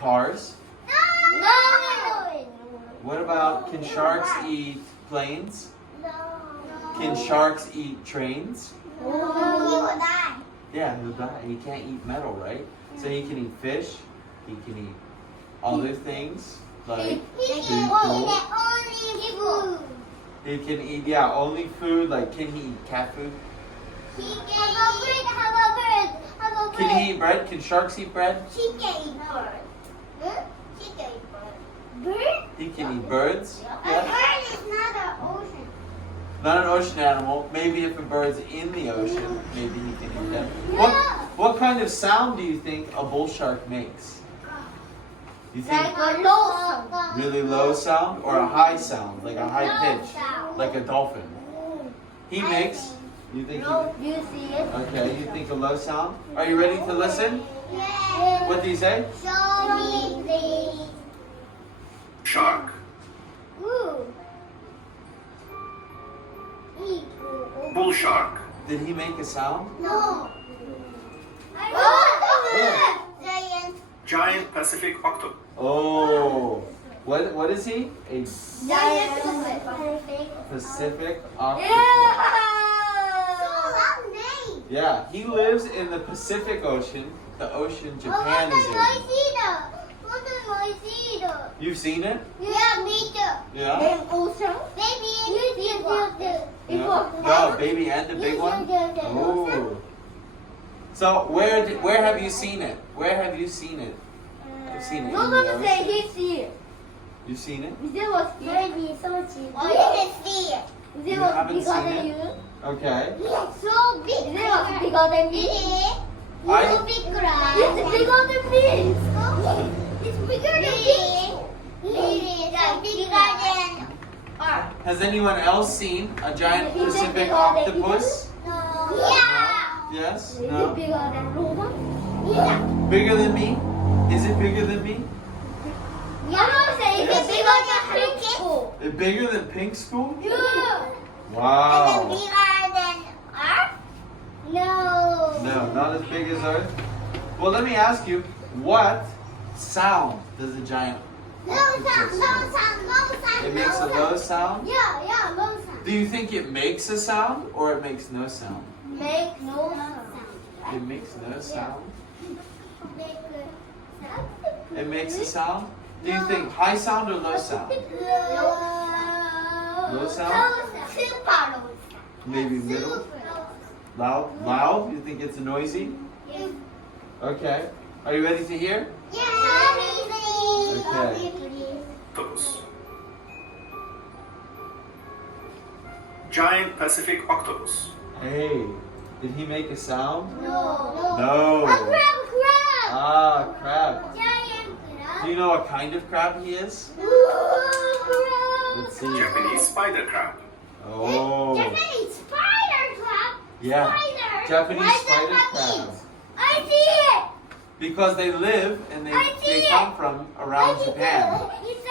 cars? No. What about, can sharks eat planes? No. Can sharks eat trains? No. He will die. Yeah, he'll die. He can't eat metal, right? So he can eat fish. He can eat other things like He can only food. he can eat, yeah, only food. Like, can he eat cat food? He can have a bird. Can he eat bread? Can sharks eat bread? He can eat bird. He can eat bird. Bird? He can eat birds. A Yeah. bird is not an ocean. Not an ocean animal. Maybe if a bird's in the ocean, maybe he can eat them. Yeah. What kind of sound do you think a bull shark makes? You think Like a low sound. really low sound or a high sound, like a high pitch, like a dolphin? He makes. You think? You see it? Okay. You think a low sound? Are you ready to listen? Yes. What do you say? Show me, please. Shark. Ooh. Bull shark. Did he make a sound? No. Yeah. Giant. Giant Pacific octopus. Oh. What is he? A Giant. Pacific octopus. So long name. Yeah, he lives in the Pacific Ocean, the ocean Japan is in. You've seen it? Yeah, me too. Yeah? Ocean? Baby, you did Yeah. No, baby and the big one? Oh. So where have you seen it? Where have you seen it? You've seen it in the ocean. he see it. You've seen it? Baby, so cheap. Oh, you can see it. You haven't seen it? Okay. It's so big. Bigger than me? I- Big crab. It's bigger than me. It's bigger than me. It's bigger than Earth. Has anyone else seen a giant Pacific octopus? Yeah. Yes? No? Bigger than Roma? Yeah. Bigger than me? Is it bigger than me? Is it bigger than Pink School? Is it bigger than Pink School? Yeah. Wow. Bigger than Earth? No. No, not as big as Earth. Well, let me ask you, what sound does a giant Low octopus sound, make? low sound, low sound. It makes a low sound? Yeah, low sound. Do you think it makes a sound or it makes no sound? Make no sound. It makes no sound. Make a sound. It makes a sound? Do you think high sound or low sound? Low sound? Super low sound. Maybe middle? Super low Loud? Loud? You think it's noisy? sound. Okay. Are you ready to hear? Yeah. Okay. Octopus. Giant Pacific octopus. Hey, did he make a sound? No. No. A crab. Ah, crab. Giant crab. Do you know what kind of crab he is? Crab. Let's see. Japanese spider crab. Oh. Japanese spider crab. Yeah. Spider. Japanese What's spider that crab. mean? I see it. Because they live and I see they it. come from around Japan. It's